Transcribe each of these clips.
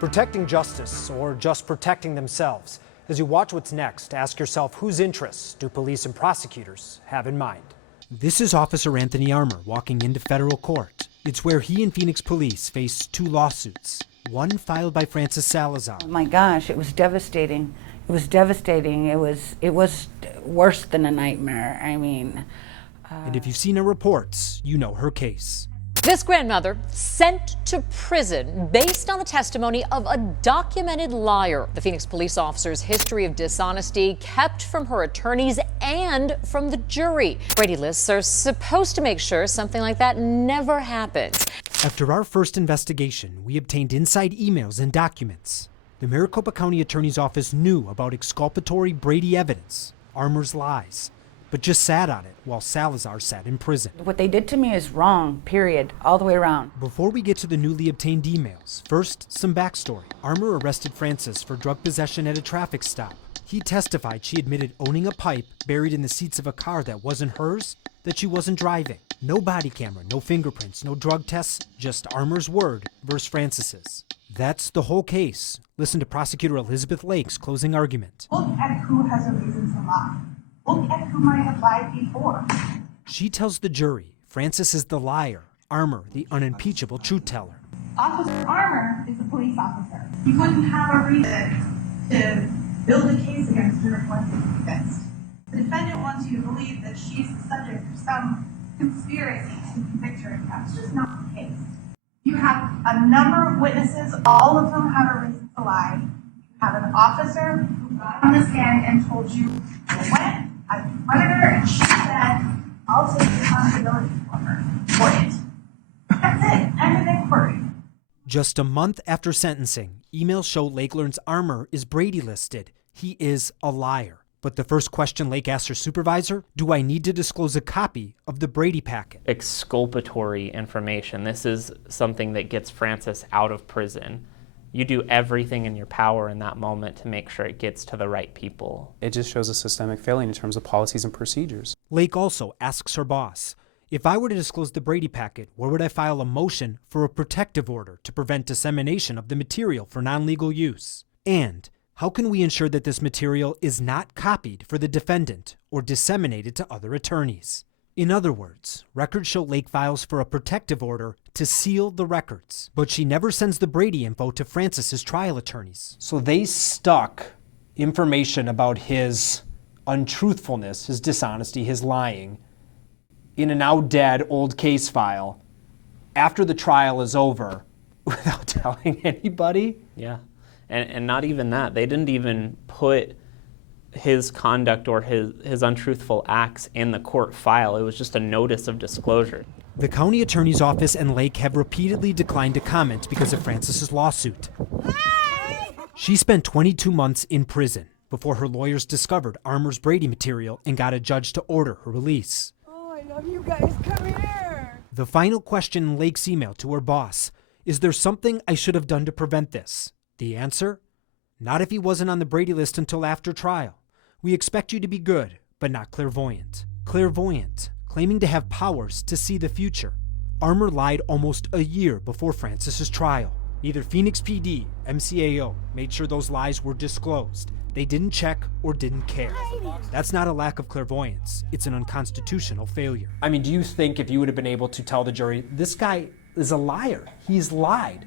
Protecting justice, or just protecting themselves? As you watch what's next, ask yourself, whose interests do police and prosecutors have in mind? This is Officer Anthony Armour walking into federal court. It's where he and Phoenix police face two lawsuits, one filed by Francis Salazar. Oh my gosh, it was devastating. It was devastating. It was worse than a nightmare. I mean... And if you've seen her reports, you know her case. This grandmother sent to prison based on the testimony of a documented liar. The Phoenix police officer's history of dishonesty kept from her attorneys and from the jury. Brady lists are supposed to make sure something like that never happens. After our first investigation, we obtained inside emails and documents. The Maricopa County Attorney's Office knew about exculpatory Brady evidence, Armour's lies, but just sat on it while Salazar sat in prison. What they did to me is wrong, period, all the way around. Before we get to the newly obtained emails, first, some backstory. Armour arrested Francis for drug possession at a traffic stop. He testified she admitted owning a pipe buried in the seats of a car that wasn't hers, that she wasn't driving. No body camera, no fingerprints, no drug tests, just Armour's word versus Francis's. That's the whole case. Listen to Prosecutor Elizabeth Lake's closing argument. Look at who has a reason to lie. Look at who might have lied before. She tells the jury Francis is the liar, Armour the unimpeachable truth teller. Officer Armour is a police officer. He wouldn't have a reason to build a case against her once it's convinced. The defendant wants you to believe that she's the subject of some conspiracy to convict her. That's just not the case. You have a number of witnesses, all of them have a reason to lie. You have an officer who got on the stand and told you, I confronted her and she said, I'll take responsibility for it. That's it. End of inquiry. Just a month after sentencing, emails show Lake learns Armour is Brady listed. He is a liar. But the first question Lake asks her supervisor, do I need to disclose a copy of the Brady packet? Exculpatory information. This is something that gets Francis out of prison. You do everything in your power in that moment to make sure it gets to the right people. It just shows a systemic failing in terms of policies and procedures. Lake also asks her boss, if I were to disclose the Brady packet, where would I file a motion for a protective order to prevent dissemination of the material for non-legal use? And how can we ensure that this material is not copied for the defendant or disseminated to other attorneys? In other words, records show Lake files for a protective order to seal the records, but she never sends the Brady info to Francis's trial attorneys. So they stuck information about his untruthfulness, his dishonesty, his lying, in a now dead old case file after the trial is over without telling anybody? Yeah, and not even that. They didn't even put his conduct or his untruthful acts in the court file. It was just a notice of disclosure. The county attorney's office and Lake have repeatedly declined to comment because of Francis's lawsuit. She spent 22 months in prison before her lawyers discovered Armour's Brady material and got a judge to order her release. Oh, I love you guys. Come here. The final question in Lake's email to her boss, is there something I should have done to prevent this? The answer? Not if he wasn't on the Brady list until after trial. We expect you to be good, but not clairvoyant. Clairvoyant, claiming to have powers to see the future. Armour lied almost a year before Francis's trial. Neither Phoenix PD, MCAO made sure those lies were disclosed. They didn't check or didn't care. That's not a lack of clairvoyance. It's an unconstitutional failure. I mean, do you think if you would have been able to tell the jury, this guy is a liar, he's lied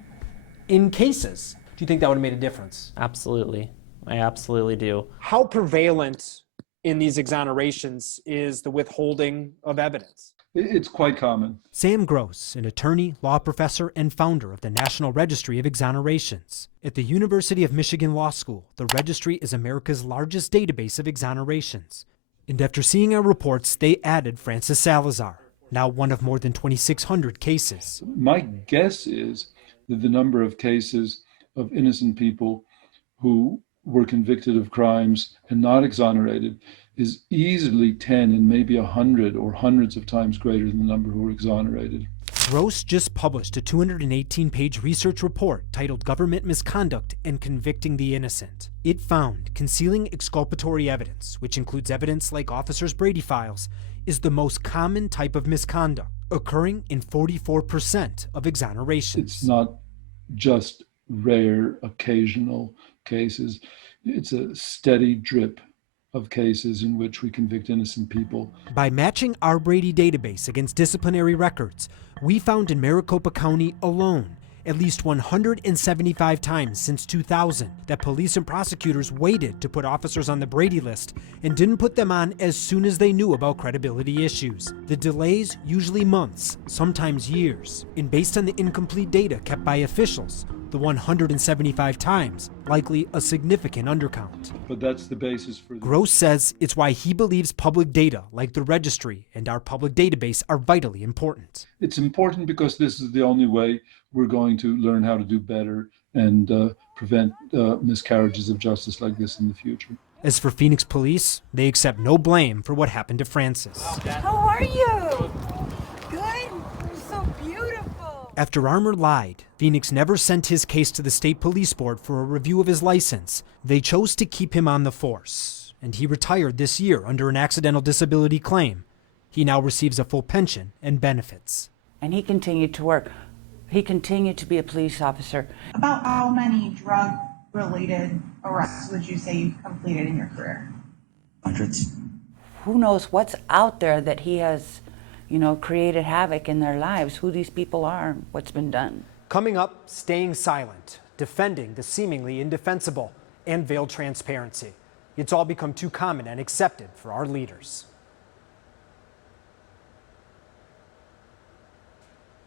in cases, do you think that would have made a difference? Absolutely. I absolutely do. How prevalent in these exonerations is the withholding of evidence? It's quite common. Sam Gross, an attorney, law professor, and founder of the National Registry of Exonerations. At the University of Michigan Law School, the registry is America's largest database of exonerations. And after seeing our reports, they added Francis Salazar, now one of more than 2,600 cases. My guess is that the number of cases of innocent people who were convicted of crimes and not exonerated is easily 10 and maybe 100 or hundreds of times greater than the number who were exonerated. Gross just published a 218-page research report titled Government Misconduct and Convicting the Innocent. It found concealing exculpatory evidence, which includes evidence like officers' Brady files, is the most common type of misconduct, occurring in 44% of exonerations. It's not just rare, occasional cases. It's a steady drip of cases in which we convict innocent people. By matching our Brady database against disciplinary records, we found in Maricopa County alone at least 175 times since 2000 that police and prosecutors waited to put officers on the Brady list and didn't put them on as soon as they knew about credibility issues. The delays, usually months, sometimes years, and based on the incomplete data kept by officials, the 175 times, likely a significant undercount. But that's the basis for Gross says it's why he believes public data like the registry and our public database are vitally important. It's important because this is the only way we're going to learn how to do better and prevent miscarriages of justice like this in the future. As for Phoenix police, they accept no blame for what happened to Francis. How are you? Good? You're so beautiful. After Armour lied, Phoenix never sent his case to the state police board for a review of his license. They chose to keep him on the force, and he retired this year under an accidental disability claim. He now receives a full pension and benefits. And he continued to work. He continued to be a police officer. About how many drug-related arrests would you say you've completed in your career? Hundreds. Who knows what's out there that he has, created havoc in their lives, who these people are, what's been done. Coming up, staying silent, defending the seemingly indefensible, and veiled transparency. It's all become too common and accepted for our leaders.